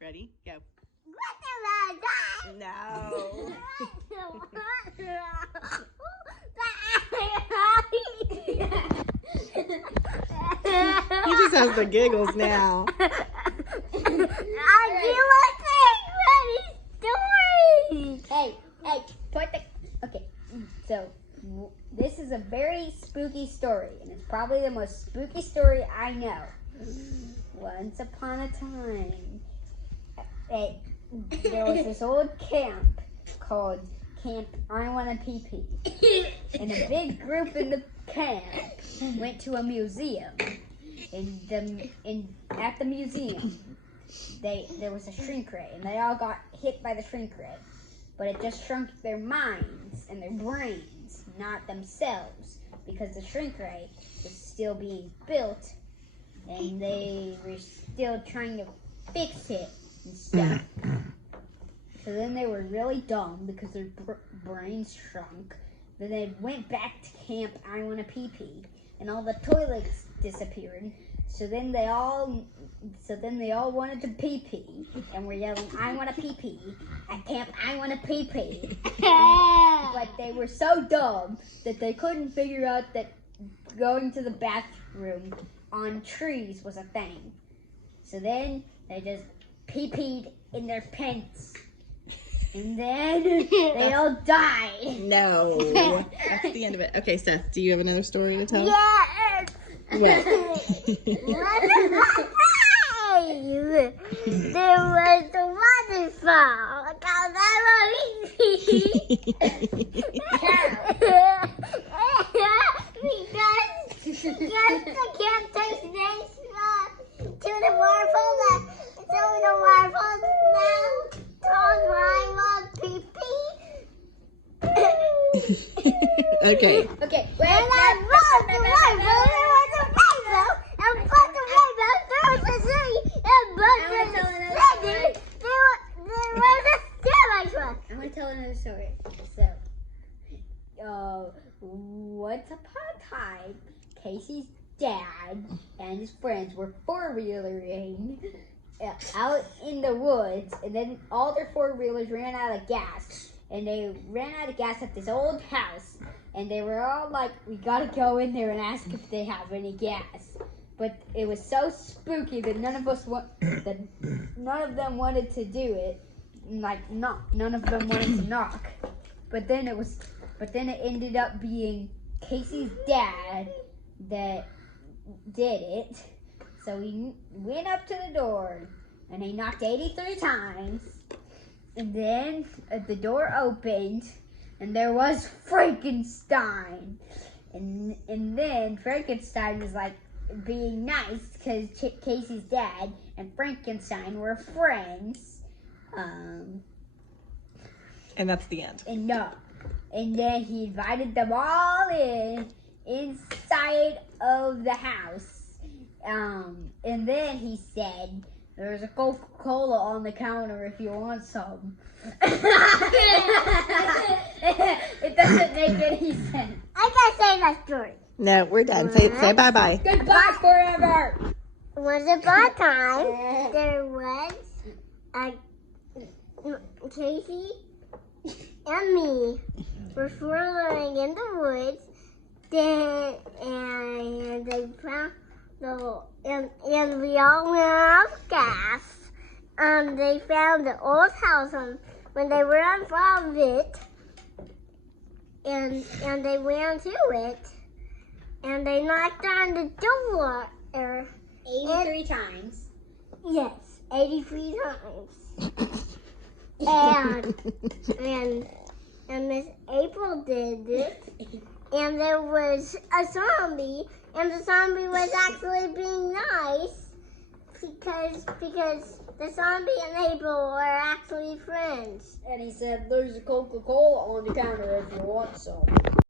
Ready? Go. What No. He just has the giggles now. Hey, put the... Okay, so this is a very spooky story, and it's probably the most spooky story I know. Once upon a time, there was this old camp called Camp I Wanna Pee Pee. And a big group in the camp went to a museum. At the museum, there was a shrink ray, and they all got hit by the shrink ray. But it just shrunk their minds and their brains, not themselves, because the shrink ray was still being built, and they were still trying to fix it and stuff. So then they were really dumb because their brains shrunk. Then they went back to Camp I Wanna Pee Pee, and all the toilets disappeared. So then they all wanted to pee pee, and were yelling, "I wanna pee pee!" at Camp I Wanna Pee Pee. But they were so dumb that they couldn't figure out that going to the bathroom on trees was a thing. So then they just pee-peed in their pants. And then they all died. No. That's the end of it. Okay, Seth, do you have another story to tell? Yes. What? There was a waterfall. Because the camp takes next to the waterfall. So the waterfall now told I want pee pee. Okay. Okay. When I brought the waterfall, there was a rainbow. And brought the rainbow, there was a tree. And brought the city, there was a stairway. I want to tell another story. So, once upon a time, Casey's dad and his friends were four-wheelering out in the woods, and then all their four-wheelers ran out of gas, and they ran out of gas at this old house, and they were all like, "We gotta go in there and ask if they have any gas." But it was so spooky that none of them wanted to do it. Like, none of them wanted to knock. But then it ended up being Casey's dad that did it. So he went up to the door and he knocked 83 times. And then the door opened and there was Frankenstein. And then Frankenstein was like being nice because Casey's dad and Frankenstein were friends. And that's the end. And then he invited them all inside of the house. And then he said, "There's a Coca-Cola on the counter if you want some." It doesn't make any sense. I gotta say that story. No, we're done. Say bye-bye. Goodbye forever. Once upon a time, there was a Casey and me were following in the woods. And they found and we all went out of gas. They found the old house when they were on top of it, and they ran to it, and they knocked on the door 83 times. Yes, 83 times. and Miss April did it. And there was a zombie, and the zombie was actually being nice because the zombie and April were actually friends. And he said, "There's a Coca-Cola on the counter if you want some."